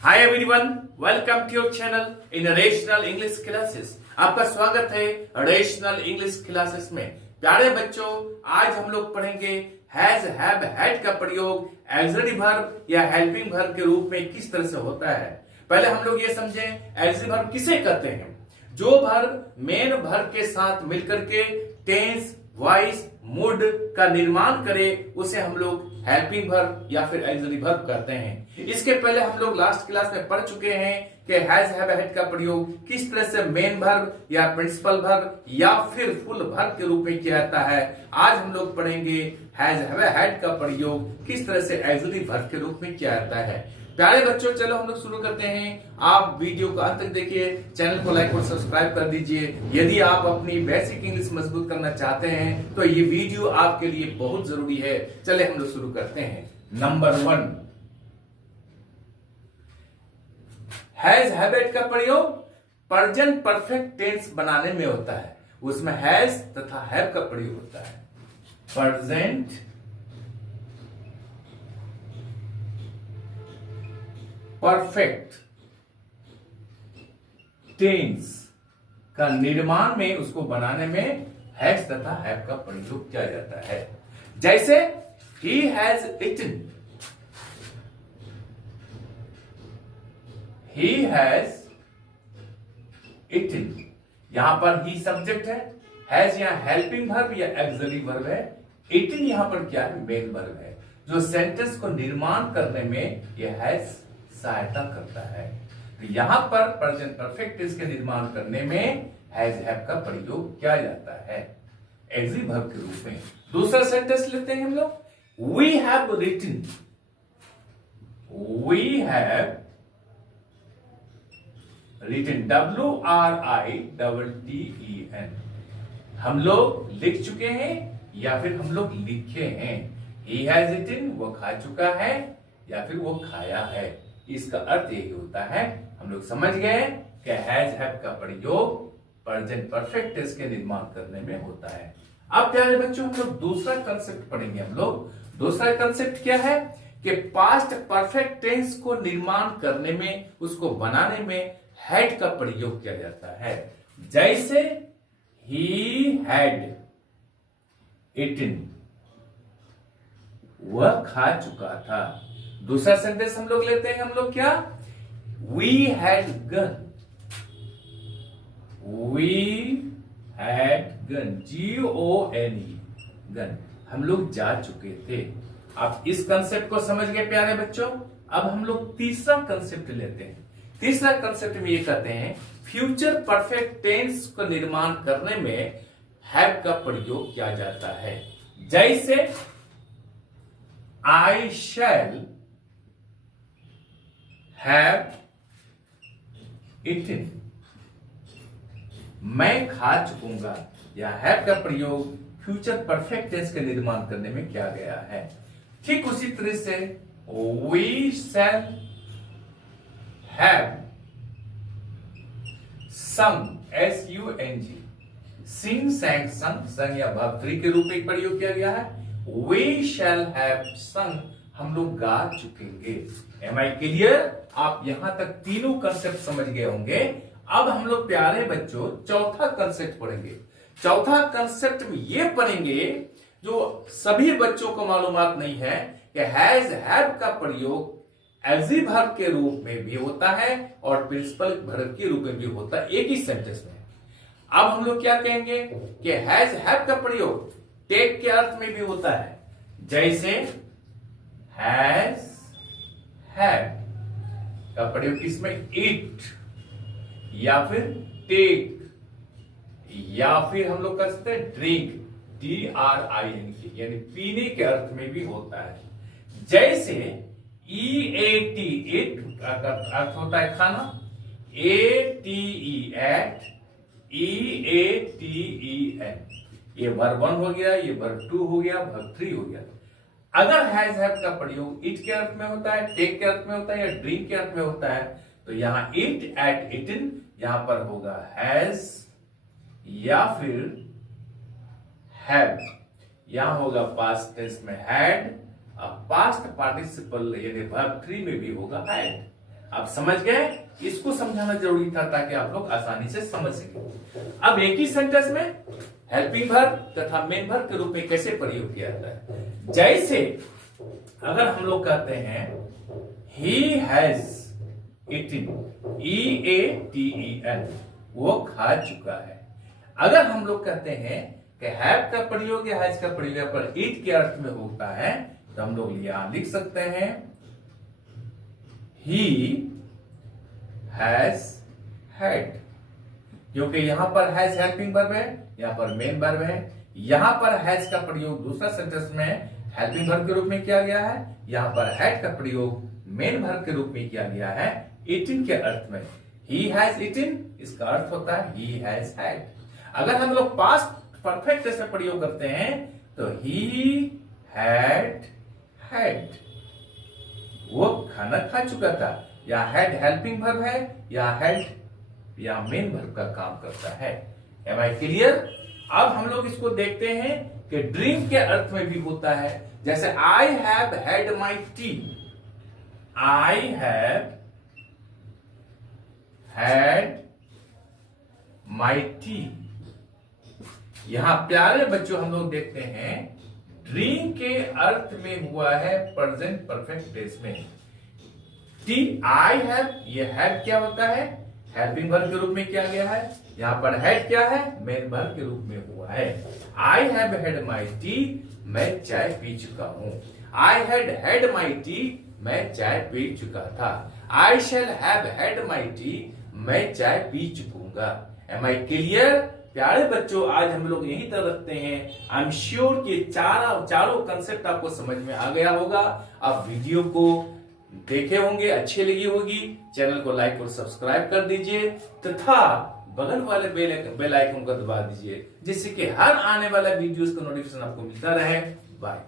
Hi everyone, welcome to your channel in rational English classes. आपका स्वागत है rational English classes में। प्यारे बच्चों, आज हम लोग पढ़ेंगे हैज, हैव, हैड का प्रयोग ऑक्सिलरी वर्ब या हेल्पिंग वर्ब के रूप में किस तरह से होता है। पहले हम लोग ये समझें ऑक्सिलरी वर्ब किसे कहते हैं। जो वर्ब मेन वर्ब के साथ मिलकर के टेंस, वॉइस, मूड का निर्माण करे उसे हम लोग हेल्पिंग वर्ब या फिर ऑक्सिलरी वर्ब कहते हैं। इसके पहले हम लोग लास्ट क्लास में पढ़ चुके हैं कि हैज, हैव, हैड का प्रयोग किस तरह से मेन वर्ब या प्रिंसिपल वर्ब या फिर फुल वर्ब के रूप में किया जाता है। आज हम लोग पढ़ेंगे हैज, हैव, हैड का प्रयोग किस तरह से ऑक्सिलरी वर्ब के रूप में किया जाता है। प्यारे बच्चों, चलो हम लोग शुरू करते हैं। आप वीडियो को अंत तक देखिए, चैनल को लाइक और सब्सक्राइब कर दीजिए। यदि आप अपनी बेसिक इंग्लिश मजबूत करना चाहते हैं तो ये वीडियो आपके लिए बहुत जरूरी है। चले हम लोग शुरू करते हैं। नंबर 1, हैज, हैव, हैड का प्रयोग प्रेजेंट परफेक्ट टेंस बनाने में होता है। उसमें हैज तथा हैव का प्रयोग होता है। प्रेजेंट परफेक्ट टेंस का निर्माण में, उसको बनाने में हैज तथा हैव का प्रयोग किया जाता है। जैसे he has eaten, he has eaten, यहां पर ही सब्जेक्ट है, हैज यहां हेल्पिंग वर्ब या ऑक्सिलरी वर्ब है, इटन यहां पर क्या है, मेन वर्ब है, जो सेंटेंस को निर्माण करने में यह हैज सहायता करता है। तो यहां पर प्रेजेंट परफेक्ट टेंस के निर्माण करने में हैज, हैव का प्रयोग किया जाता है ऑक्सिलरी वर्ब के रूप में। दूसरा सेंटेंस लेते हैं हम लोग। We have written, we have written, WRITTEN, हम लोग लिख चुके हैं या फिर हम लोग लिखे हैं। ही हैज रिटन, वो खा चुका है या फिर वो खाया है। इसका अर्थ यही होता है। हम लोग समझ गए कि हैज, हैव का प्रयोग प्रेजेंट परफेक्ट टेंस के निर्माण करने में होता है। अब प्यारे बच्चों, हम लोग दूसरा कंसेप्ट पढ़ेंगे। हम लोग दूसरा कंसेप्ट क्या है कि पास्ट परफेक्ट टेंस को निर्माण करने में, उसको बनाने में हैड का प्रयोग किया जाता है। जैसे ही हैड इटन, वह खा चुका था। दूसरा सेंटेंस हम लोग लेते हैं। हम लोग क्या, we had gone, we had gone, GONE, gone, हम लोग जा चुके थे। आप इस कंसेप्ट को समझ गए प्यारे बच्चों। अब हम लोग तीसरा कंसेप्ट लेते हैं। तीसरा कंसेप्ट में ये कहते हैं फ्यूचर परफेक्ट टेंस को निर्माण करने में हैव का प्रयोग किया जाता है। जैसे आई शैल हैव इटन, मैं खा चुकूंगा, या हैव का प्रयोग फ्यूचर परफेक्ट टेंस के निर्माण करने में किया गया है। ठीक उसी तरह से we shall have sung, SUNG, sing, sang, sung, sung या वर्ब 3 के रूप में प्रयोग किया गया है। वी शैल हैव संग, हम लोग गा चुकेंगे। M I clear? आप यहां तक तीनों कंसेप्ट समझ गए होंगे। अब हम लोग प्यारे बच्चों चौथा कंसेप्ट पढ़ेंगे। चौथा कंसेप्ट में ये पढ़ेंगे जो सभी बच्चों को मालूमात नहीं है कि हैज, हैव का प्रयोग ऑक्सिलरी वर्ब के रूप में भी होता है और प्रिंसिपल वर्ब के रूप में भी होता है, एक ही सेंटेंस में। अब हम लोग क्या कहेंगे कि हैज, हैव का प्रयोग टेक के अर्थ में भी होता है। जैसे हैज, हैव का प्रयोग किसमें, इट या फिर टेक या फिर हम लोग कर सकते हैं ड्रिंक, DRINK, यानी पीने के अर्थ में भी होता है। जैसे EAT, इट अर्थ होता है खाना, ATE, एट, EATEN, ये वर्ब 1 हो गया, ये वर्ब 2 हो गया, वर्ब 3 हो गया। अगर हैज, हैव का प्रयोग इट के अर्थ में होता है, टेक के अर्थ में होता है या ड्रिंक के अर्थ में होता है, तो यहां इट, एट, इटन, यहां पर होगा हैज या फिर हैव। यहां होगा पास्ट टेंस में हैड, पास्ट पार्टिसिपल यानी वर्ब 3 में भी होगा हैड। आप समझ गए? इसको समझाना जरूरी था ताकि आप लोग आसानी से समझ सके। अब एक ही सेंटेंस में हेल्पिंग वर्ब तथा मेन वर्ब के रूप में कैसे प्रयोग किया जाता है? जैसे अगर हम लोग कहते हैं he has eaten, EATEN, वो खा चुका है। अगर हम लोग कहते हैं कि हैव का प्रयोग या हैज का प्रयोग यहाँ पर ईट के अर्थ में होता है, तो हम लोग यहां लिख सकते हैं he has had, क्योंकि यहां पर हैज हेल्पिंग वर्ब है, यहां पर मेन वर्ब है। यहां पर हैज का प्रयोग दूसरा सेंटेंस में हेल्पिंग वर्ब के रूप में किया गया है, यहां पर हैड का प्रयोग मेन वर्ब के रूप में किया गया है ईटिंग के अर्थ में। ही हैज ईटिन, इसका अर्थ होता है ही हैज हैड। अगर हम लोग पास्ट परफेक्ट जैसे प्रयोग करते हैं तो ही हैड हैड, वो खाना खा चुका था। या हैड हेल्पिंग वर्ब है, या हैड या मेन वर्ब का काम करता है। Am I clear? अब हम लोग इसको देखते हैं कि ड्रिंक के अर्थ में भी होता है। जैसे आई have had my T, I have had my T. यहां प्यारे बच्चों हम लोग देखते हैं ड्रिंक के अर्थ में हुआ है प्रेजेंट परफेक्ट टेंस में। टी आई हैव, ये हैव क्या होता है? हेल्पिंग वर्ब के रूप में किया गया है। यहां पर हैड क्या है? मेन वर्ब के रूप में हुआ है। I have had my tea, मैं चाय पी चुका हूं। I had had my tea, मैं चाय पी चुका था। I shall have had my tea, मैं चाय पी चुकूंगा। Am I clear? प्यारे बच्चों, आज हम लोग यहीं तक रखते हैं। आई एम श्योर कि चारों कंसेप्ट आपको समझ में आ गया होगा। आप वीडियो को देखे होंगे, अच्छी लगी होगी। चैनल को लाइक और सब्सक्राइब कर दीजिए तथा बगल वाले बेल आइकन को दबा दीजिए, जिससे कि हर आने वाला वीडियोस का नोटिफिकेशन आपको मिलता रहे। बाय।